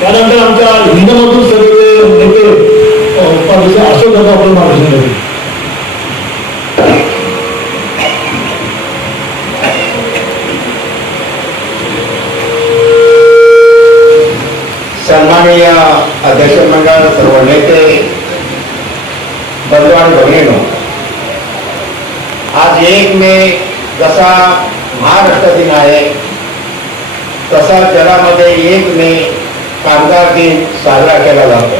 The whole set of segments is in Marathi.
त्यानंतर आमच्या हिंदमधून सगळे नेते अशोक दादा आपण मार्गदर्शन सन्माननीय अध्यक्ष मंडळ सर्व नेते बंधू आणि भगिनीनो आज एक मे जसा महाराष्ट्र दिन आहे तसा जगामध्ये एक मे कामगार दिन साजरा केला जातो.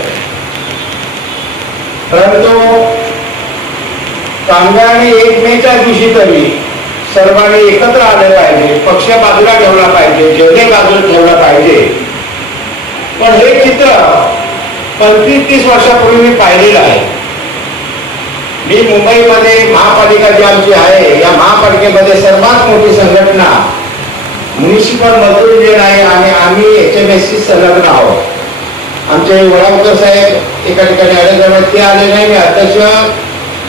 परंतु कामगारांनी एक मेच्या दिवशी तरी सर्वांनी एकत्र आले पाहिजे पक्ष बाजूला ठेवला पाहिजे जेवढे बाजूला ठेवला पाहिजे. पण हे चित्र पंचवीस तीस वर्षापूर्वी मी पाहिलेलं आहे. मी मुंबईमध्ये महापालिका जी आमची आहे या महापालिकेमध्ये सर्वात मोठी संघटना म्युनिसिपल मजदूर जे आहे आणि आम्ही एच एम एस सी संलग्न आहोत. आमचे वडावकर साहेब एका ठिकाणी आले ते आले नाही. मी अध्यक्ष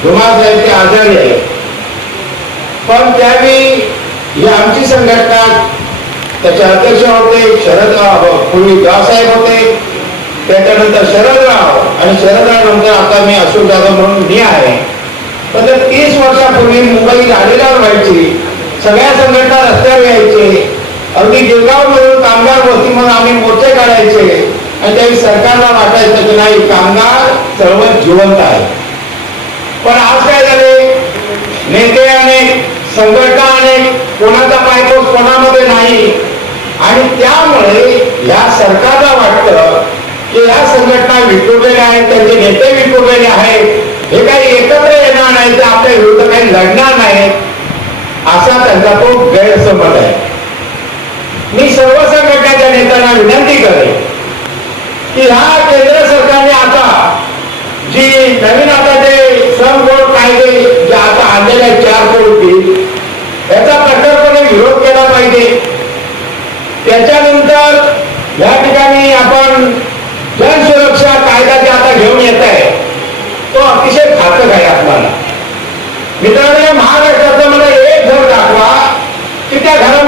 धुमार साहेब ते आढळले पण त्यावेळी ही आमची संघटना त्याचे अध्यक्ष होते शरदराव पूर्वी गावसाहेब होते त्याच्यानंतर शरदराव आणि शरदराव नंतर आता मी अशोक जाधव म्हणून मी आहे. पण तर तीस वर्षापूर्वी मुंबई लाडेलावर व्हायची सगळ्या संघटना रस्त्यावर यायचे. अगदी गिरगाव कामगार वस्ती म्हणून आम्ही मोर्चे काढायचे. आणि त्यावेळी सरकारला वाटायचं की नाही कामगार चळवळ जिवंत आहे. पण आज काय झाले? नेते अनेक संघटना अनेक कोणाचा पायपोस कोणामध्ये नाही. आणि त्यामुळे या सरकारला वाटतं की या संघटना विखुरलेल्या आहेत त्यांचे नेते विखुरलेले आहेत. हे काही एकत्र येणार नाही तर आपल्या विरुद्ध काही लढणार नाही असा त्यांचा तो गैरसमज आहे. संघटनेच्या विनंती करेल. की ह्या केंद्र सरकारने आता जी नवीन आता ते श्रम कोड कायदे जे आता आणलेले आहेत चार कोटी याचा कठोरपणे विरोध केला पाहिजे. त्याच्यानंतर या ठिकाणी आपण जनसुरक्षा कायदा जे आता घेऊन येत आहे तो अतिशय घातक आहे आपल्याला. मित्रांनो या मला एक घर दाखवा की त्या घरामध्ये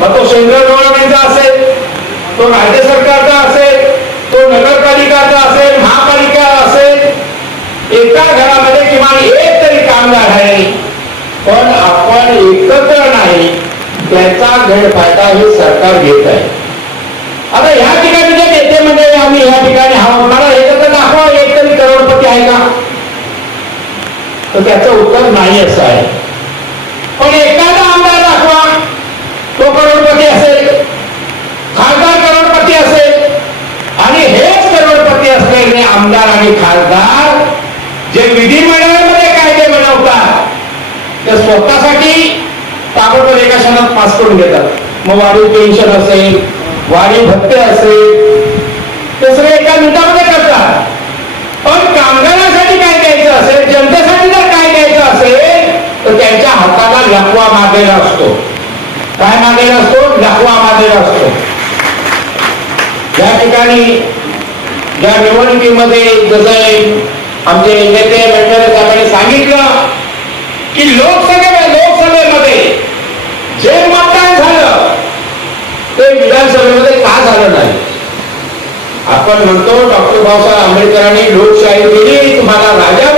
मग तो सेंट्रल गव्हर्नमेंटचा असेल तो राज्य सरकारचा असेल तो नगरपालिकाचा असेल महापालिका असेल एका घरामध्ये किमान एक तरी कामगार आहे. पण आपण एकत्र नाही त्याचा गैरफायदा हे सरकार घेत आहे. आता ह्या ठिकाणी जे नेते म्हणजे आम्ही ह्या ठिकाणी हा मला एकत्र दाखवा एक तरी करोडपती आहे का? तर त्याचं उत्तर नाही असं आहे पण एखादा आमदार दाखवा तो करोडपती असेल खासदार करोडपती असेल आणि हेच करोडपती असलेले आमदार आणि खासदार जे विधिमंडळामध्ये कायदे बनवतात ते स्वतःसाठी ताबडतोब एका क्षणात पास करून घेतात. मग वाढीव पेन्शन असेल वाढीव भत्ते असेल ते सगळे एका मिनिटामध्ये करतात. पण कामगारांसाठी काय द्यायचं असेल जनतेसाठी जर काय द्यायचं असेल तर त्यांच्या हाताला लकवा मागलेला असतो. काय मागलेला असतो? लकवा मागलेला असतो. या ठिकाणी या निवडणुकीमध्ये जसं आमचे नेते मंडळ साहेबांनी सांगितलं की लोकसभा लोकसभेमध्ये जे मतदान झालं ते विधानसभेमध्ये का झालं नाही? आपण म्हणतो डॉक्टर बाबासाहेब आंबेडकरांनी लोकशाही दिली तुम्हाला राजा